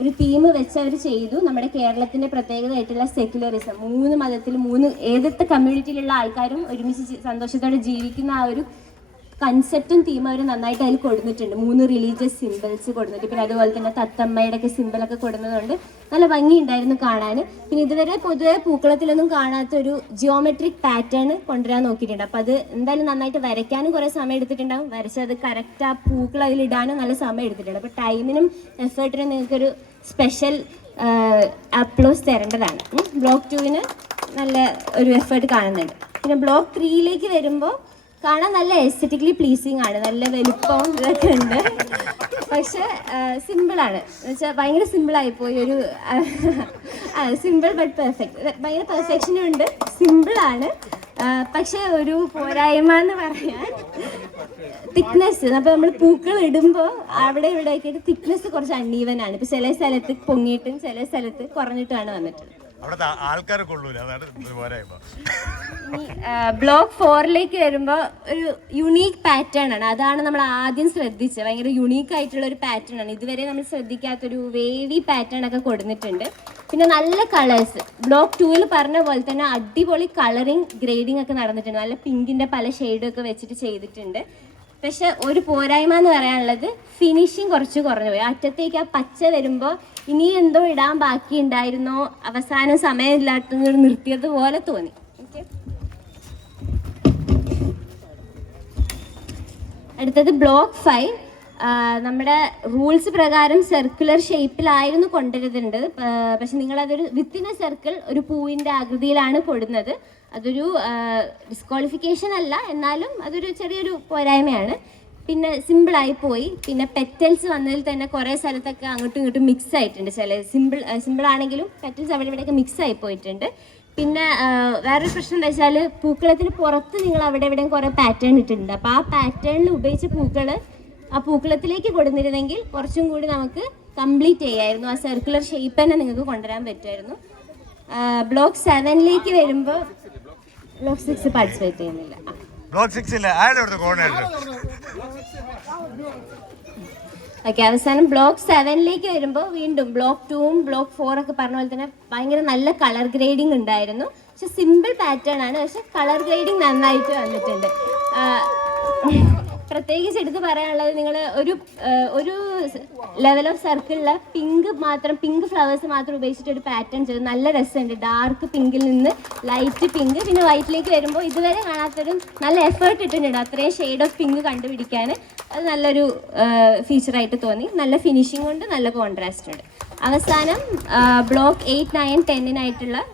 ഒരു തീം വെച്ച് അവർ ചെയ്തു. നമ്മുടെ കേരളത്തിന്റെ പ്രത്യേകതയായിട്ടുള്ള സെക്യുലറിസം, 3 മതത്തിൽ 3 ഏതൊക്കെ കമ്മ്യൂണിറ്റിയിലുള്ള ആൾക്കാരും ഒരുമിച്ച് സന്തോഷത്തോടെ ജീവിക്കുന്ന ആ ഒരു കൺസെപ്റ്റും തീം അവർ നന്നായിട്ട് അതിൽ കൊടുത്തിട്ടുണ്ട്. 3 റിലീജിയസ് സിമ്പിൾസ് കൊടുത്തിട്ട്, പിന്നെ അതുപോലെ തന്നെ തത്തമ്മയുടെ ഒക്കെ സിമ്പിളൊക്കെ കൊടുന്നതുകൊണ്ട് നല്ല ഭംഗിയുണ്ടായിരുന്നു കാണാൻ. പിന്നെ ഇതുവരെ പൊതുവെ പൂക്കളത്തിലൊന്നും കാണാത്തൊരു ജിയോമെട്രിക് പാറ്റേൺ കൊണ്ടുവരാൻ നോക്കിയിട്ടുണ്ട്. അപ്പോൾ അത് എന്തായാലും നന്നായിട്ട് വരയ്ക്കാനും കുറേ സമയം എടുത്തിട്ടുണ്ടാകും. വരച്ചത് കറക്റ്റ് ആ പൂക്കൾ അതിലിടാനും നല്ല സമയം എടുത്തിട്ടുണ്ട്. അപ്പോൾ ടൈമിനും എഫേർട്ടിനും നിങ്ങൾക്കൊരു സ്പെഷ്യൽ അപ്ലോസ് തരേണ്ടതാണ്. ബ്ലോക്ക് 2 നല്ല ഒരു എഫേർട്ട് കാണുന്നുണ്ട്. പിന്നെ ബ്ലോക്ക് 3 വരുമ്പോൾ കാണാൻ നല്ല എസ്തെറ്റിക്കലി പ്ലീസിങ് ആണ്, നല്ല വലുപ്പവും ഇതൊക്കെ ഉണ്ട്. പക്ഷെ സിമ്പിളാണ് എന്ന് വെച്ചാൽ ഭയങ്കര സിമ്പിളായിപ്പോയി. ഒരു സിമ്പിൾ ബട്ട് പെർഫെക്റ്റ്, ഭയങ്കര പെർഫെക്ഷനും ഉണ്ട്, സിമ്പിളാണ്. പക്ഷെ ഒരു പോരായ്മ എന്ന് പറയാൻ തിക്നെസ്. അപ്പോൾ നമ്മൾ പൂക്കൾ ഇടുമ്പോൾ അവിടെ ഇവിടെ ആക്കിയിട്ട് തിക്നെസ് കുറച്ച് അൺഈവൻ ആണ്. ഇപ്പോൾ ചില സ്ഥലത്ത് പൊങ്ങിയിട്ടും ചില സ്ഥലത്ത് കുറഞ്ഞിട്ടുമാണ് വന്നിട്ടുള്ളത്. ബ്ലോക്ക് 4 വരുമ്പോൾ ഒരു യുണീക്ക് പാറ്റേൺ ആണ്. അതാണ് നമ്മൾ ആദ്യം ശ്രദ്ധിച്ചത്. ഭയങ്കര യുണീക്ക് ആയിട്ടുള്ള ഒരു പാറ്റേൺ ആണ്. ഇതുവരെ നമ്മൾ ശ്രദ്ധിക്കാത്തൊരു വേവി പാറ്റേൺ ഒക്കെ കൊടുത്തിട്ടുണ്ട്. പിന്നെ നല്ല കളേഴ്സ്. ബ്ലോക്ക് 2 പറഞ്ഞ പോലെ തന്നെ അടിപൊളി കളറിങ് ഗ്രേഡിംഗ് ഒക്കെ നടന്നിട്ടുണ്ട്. നല്ല പിങ്കിൻ്റെ പല ഷെയ്ഡൊക്കെ വെച്ചിട്ട് ചെയ്തിട്ടുണ്ട്. പക്ഷെ ഒരു പോരായ്മ എന്ന് പറയാനുള്ളത് ഫിനിഷിങ് കുറച്ച് കുറഞ്ഞു പോയി. അറ്റത്തേക്ക് ആ പച്ച വരുമ്പോൾ ഇനി എന്തോ ഇടാൻ ബാക്കി ഉണ്ടായിരുന്നോ, അവസാനം സമയമില്ലാത്ത നിർത്തിയത് പോലെ തോന്നി. അടുത്തത് ബ്ലോക്ക് 5. നമ്മുടെ റൂൾസ് പ്രകാരം സർക്കുലർ ഷേപ്പിലായിരുന്നു കൊണ്ടുവരുന്നത്. പക്ഷെ നിങ്ങളതൊരു വിത്തിൻ എ സർക്കിൾ ഒരു പൂവിൻ്റെ ആകൃതിയിലാണ് കൊടുക്കുന്നത്. അതൊരു ഡിസ്ക്വാളിഫിക്കേഷൻ അല്ല, എന്നാലും അതൊരു ചെറിയൊരു പോരായ്മയാണ്. പിന്നെ സിമ്പിളായി പോയി. പിന്നെ പെറ്റൽസ് വന്നതിൽ തന്നെ കുറേ സ്ഥലത്തൊക്കെ അങ്ങോട്ടും ഇങ്ങോട്ടും മിക്സ് ആയിട്ടുണ്ട്. ചില സിമ്പിളാണെങ്കിലും പെറ്റൽസ് അവിടെ ഇവിടെയൊക്കെ മിക്സ് ആയി പോയിട്ടുണ്ട്. പിന്നെ വേറൊരു പ്രശ്നം എന്താ വെച്ചാൽ പൂക്കളത്തിന് പുറത്ത് നിങ്ങൾ അവിടെ എവിടെയും കുറേ പാറ്റേൺ ഇട്ടിട്ടുണ്ട്. അപ്പോൾ ആ പാറ്റേണിൽ ഉപയോഗിച്ച പൂക്കൾ ആ പൂക്കളത്തിലേക്ക് കൊടുത്തിരുന്നെങ്കിൽ കുറച്ചും കൂടി നമുക്ക് കംപ്ലീറ്റ് ചെയ്യായിരുന്നു. ആ സർക്കുലർ ഷേപ്പ് തന്നെ നിങ്ങൾക്ക് കൊണ്ടുവരാൻ പറ്റുമായിരുന്നു. ബ്ലോക്ക് 7 വരുമ്പോൾ ബ്ലോക്ക് 6 പാർട്ടിസിപ്പേറ്റ് ചെയ്യുന്നില്ല. ഓക്കെ, അവസാനം ബ്ലോക്ക് 7 വരുമ്പോൾ വീണ്ടും ബ്ലോക്ക് 2 ബ്ലോക്ക് 4 ഒക്കെ പറഞ്ഞ പോലെ തന്നെ ഭയങ്കര നല്ല കളർ ഗ്രേഡിങ് ഉണ്ടായിരുന്നു. പക്ഷെ സിമ്പിൾ പാറ്റേൺ ആണ്, പക്ഷെ കളർ ഗ്രേഡിങ് നന്നായിട്ട് വന്നിട്ടുണ്ട്. പ്രത്യേകിച്ച് എടുത്ത് പറയാനുള്ളത്, നിങ്ങൾ ഒരു ലെവൽ ഓഫ് സർക്കിളിൽ പിങ്ക് ഫ്ലവേഴ്സ് മാത്രം ഉപയോഗിച്ചിട്ട് ഒരു പാറ്റേൺ ചെയ്ത് നല്ല രസമുണ്ട്. ഡാർക്ക് പിങ്കിൽ നിന്ന് ലൈറ്റ് പിങ്ക്, പിന്നെ വൈറ്റിലേക്ക് വരുമ്പോൾ ഇതുവരെ കാണാത്തൊരു നല്ല എഫേർട്ട് ഇട്ടിട്ടുണ്ട് അത്രയും ഷെയ്ഡ് ഓഫ് പിങ്ക് കണ്ടുപിടിക്കാൻ. അത് നല്ലൊരു ഫീച്ചറായിട്ട് തോന്നി. നല്ല ഫിനിഷിംഗ് കൊണ്ട് നല്ല കോൺട്രാസ്റ്റ് ഉണ്ട്. അവസാനം ബ്ലോക്ക് 8, 9, 10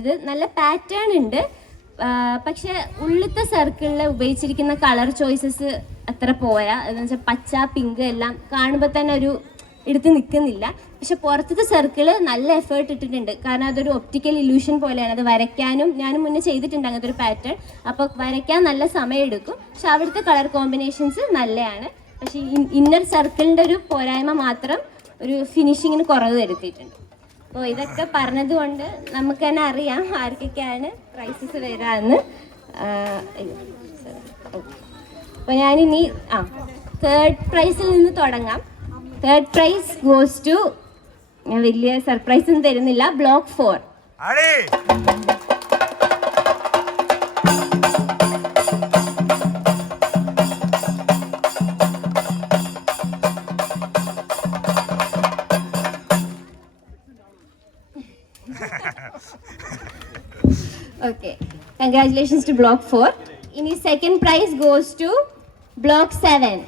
ഇത് നല്ല പാറ്റേൺ ഉണ്ട്. പക്ഷെ ഉള്ളിലത്തെ സർക്കിളിൽ ഉപയോഗിച്ചിരിക്കുന്ന കളർ ചോയ്സസ് അത്ര പോരാ. എന്ന് വെച്ചാൽ പച്ച പിങ്ക് എല്ലാം കാണുമ്പോൾ തന്നെ ഒരു എടുത്ത് നിൽക്കുന്നില്ല. പക്ഷെ പുറത്തത്തെ സർക്കിള് നല്ല എഫേർട്ട് ഇട്ടിട്ടുണ്ട്. കാരണം അതൊരു ഒപ്റ്റിക്കൽ ഇല്യൂഷൻ പോലെയാണ്. അത് വരയ്ക്കാനും ഞാനും മുന്നേ ചെയ്തിട്ടുണ്ട് അങ്ങനത്തെ ഒരു പാറ്റേൺ. അപ്പോൾ വരയ്ക്കാൻ നല്ല സമയം എടുക്കും. പക്ഷെ അവിടുത്തെ കളർ കോമ്പിനേഷൻസ് നല്ലതാണ്. പക്ഷേ ഇന്നർ സർക്കിളിൻ്റെ ഒരു പോരായ്മ മാത്രം ഒരു ഫിനിഷിങ്ങിന് കുറവ് വരുത്തിയിട്ടുണ്ട്. അപ്പോൾ ഇതൊക്കെ പറഞ്ഞതുകൊണ്ട് നമുക്ക് തന്നെ അറിയാം ആർക്കൊക്കെയാണ് പ്രൈസസ് വരാമെന്ന്. അപ്പോൾ ഞാനിനി 3rd പ്രൈസിൽ നിന്ന് തുടങ്ങാം. 3rd പ്രൈസ് ഗോസ് ടു, ഞാൻ വലിയ സർപ്രൈസ് ഒന്നും തരുന്നില്ല, block 4. Okay, congratulations to block 4. Ini second prize goes to block 7.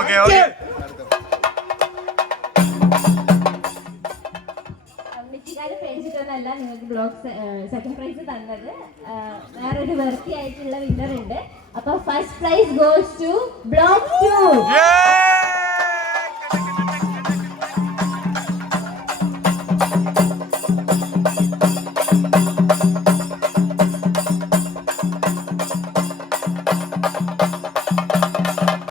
Okay, okay. ഫ്രണ്ട്സിട്ടൊന്നല്ല നിങ്ങൾക്ക് ബ്ലോക്ക് സെക്കൻഡ് പ്രൈസ് തന്നത്. വേറൊരു വെർത്തി ആയിട്ടുള്ള വിന്നർ ഉണ്ട്. അപ്പോൾ first prize goes to block 2.